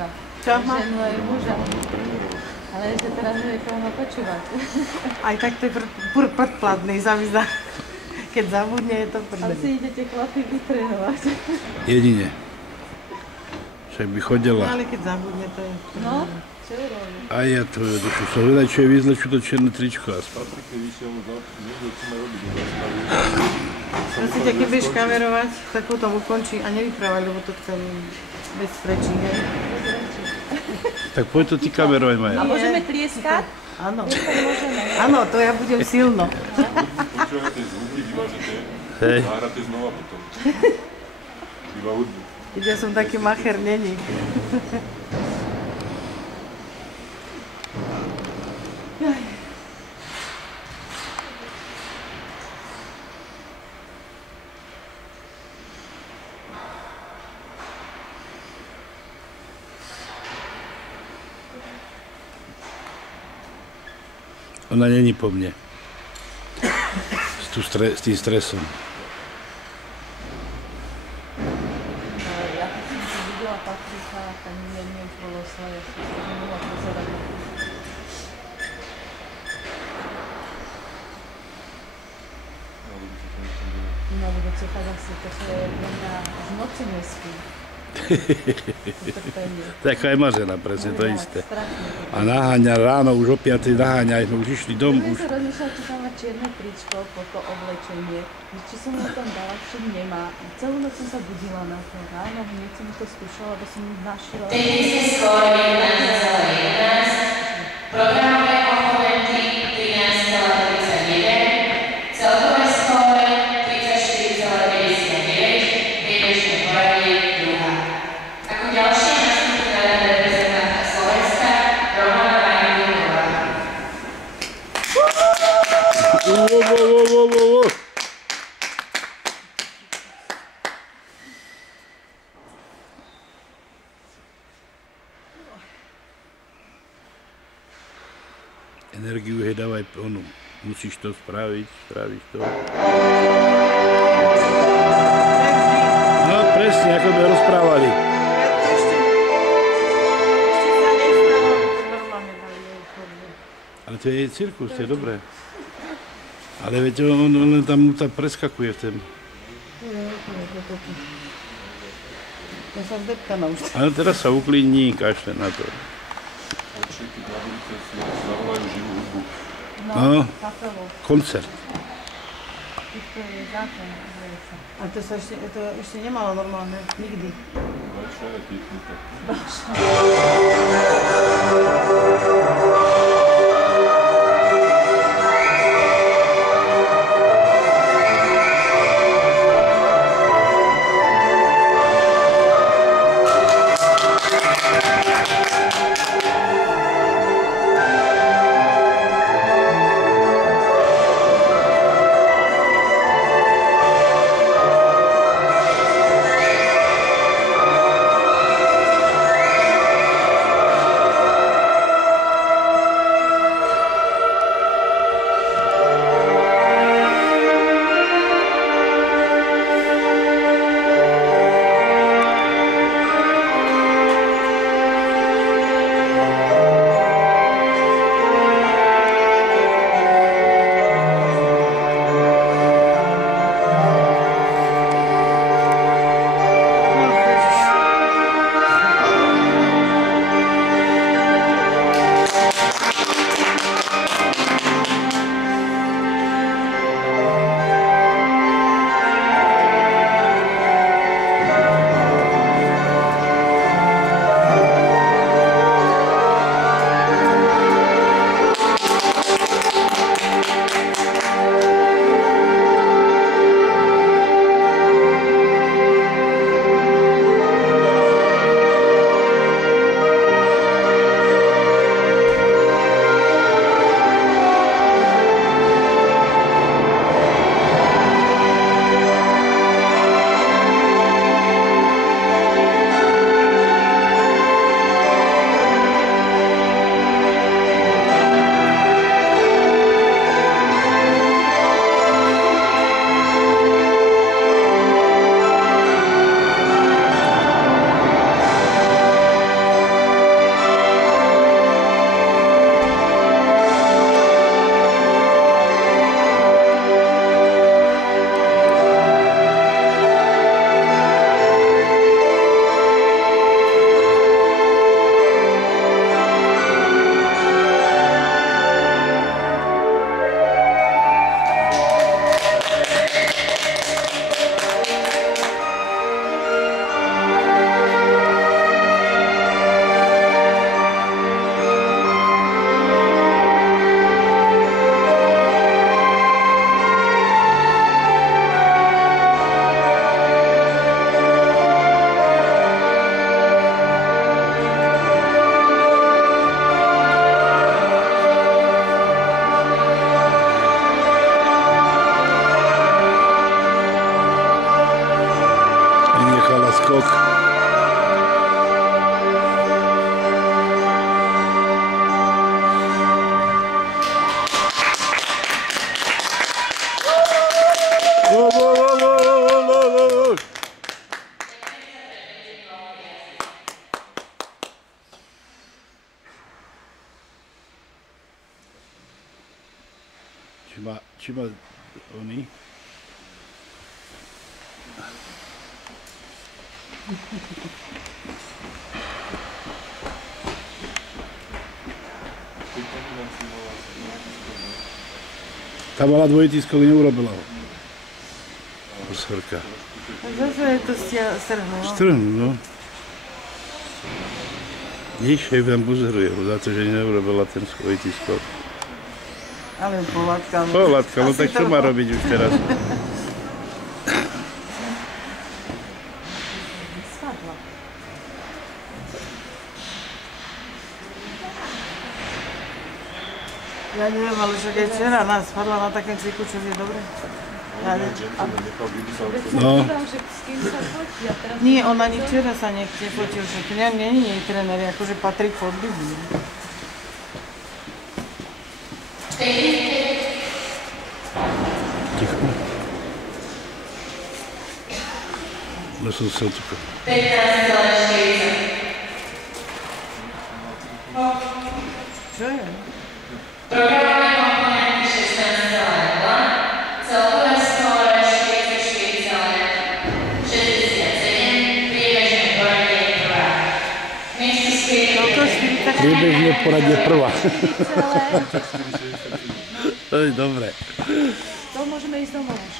trička. Čo má? Ženu aj muža. Ale že teraz nevie, koho má počúvať. Aj tak to je predplatný, sa mi zdá. Keď zabudne, je to prdeli. Asi idete chlapi vytrénovať. Jedine. Však by chodila. No ale keď zabudne, to je prdeli. No, čo urobí? A ja to dušu sa hľadať, čo je vyzlečú to čierne tričko aspoň. Prosíte, keď budeš kamerovať, tak potom ukončí a nevyprávaj, lebo to chcem bez rečí, hej? Tak poď to ty kamerovať, Maja. A môžeme tlieskať? Áno. Môžeme. Áno, to ja budem silno. Počúvate zvuky, vy môžete zahrať znova potom. Iba hudbu. Keď ja som taký macher, není. Ona není po mne. S tým stresom. Ja keď som si videla Patrika, tak mne už bolo zle, ja som sa nemohla pozerať na to. Na budúce tak asi, to je pre mňa z noci nespí. Utrpenie. Tak aj Mařena, presne to isté. Strašne. A naháňa ráno, už o 5. naháňa, sme už išli dom, Ja už... som rozmýšľala, či tam má čierne tričko, toto oblečenie, či som ho tam dala, či nemá. Celú noc som sa budila na to, ráno hneď som to skúšala, aby som našla. Technické skóre 11,11, programové komponenty 13,31, celkové skóre 34,59, výbežné poradie druhá. Ako ďalšie nastupuje reprezentantka Slovenska Romana Vajnúková. Energiu jej dávaj onu. Musíš to spraviť, spravíš to. No presne, ako sme rozprávali. Ale to je jej cirkus, to je dobré. Ale viete, on len tam preskakuje v tom. Ja som zdepkaná už. Ale teraz sa uklidní, kašle na to. Určite, keď na budúce si zavolajú živú hudbu. No, Kapelo, koncert. to je zákon, že sa. A to ešte nemalo normálne, nikdy. Vaše technika. skok. Či má oný? Tá mala dvojitý skok, neurobila ho. Srka. Zase je to strhnú. Strhnú, no. Nič, aj vám pozoruje, za to, že neurobila ten dvojitý skok. Ale polátkal. Polátkal, no tak čo má robiť už teraz? Spadla. Ja neviem, ale však aj včera nás spadla na takém cviku, čo je dobre. Ja neviem. No. Že s kým sa fotí a teraz... Nie, on ani včera sa nefotil, že to nie je jej tréner, akože patrí k fotbizu. Ticho. No som sa tukal. 15,40. Čo je? Programové komponenty 16,0, celkové skóre 44,67, priebežné poradie prvá. Miesto Toto skrieť Priebežne poradie prvá. Dobre. To môžeme ísť domov už.